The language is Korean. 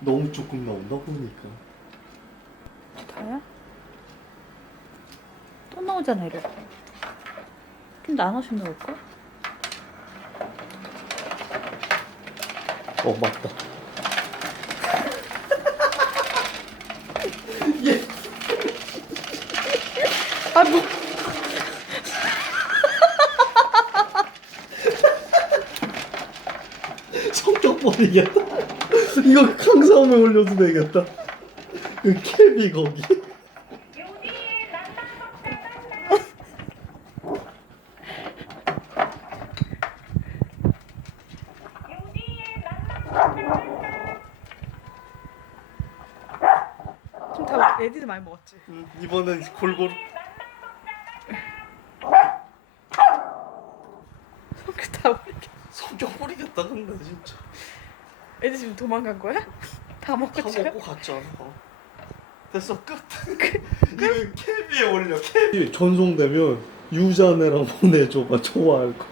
너무 조금 나온다 보니까 다야? 또 나오잖아 이래. 좀 나눠서 넣을까? 어 맞다 예 아 뭐? 성격 버리겠다 이거 강사함에 올려도 되겠다 그 캡이 거기 좀다 애들이 많이 먹었지. 음, 이번엔 골고루 성격 다. 성격 버리겠다 근데 진짜 애들 지금 도망간 거야? 다 먹고 다 지금? 먹고 갔잖아 됐어 끝. 이거 캡이에 올려 캡이 전송되면 유자네랑 보내줘봐. 좋아할 거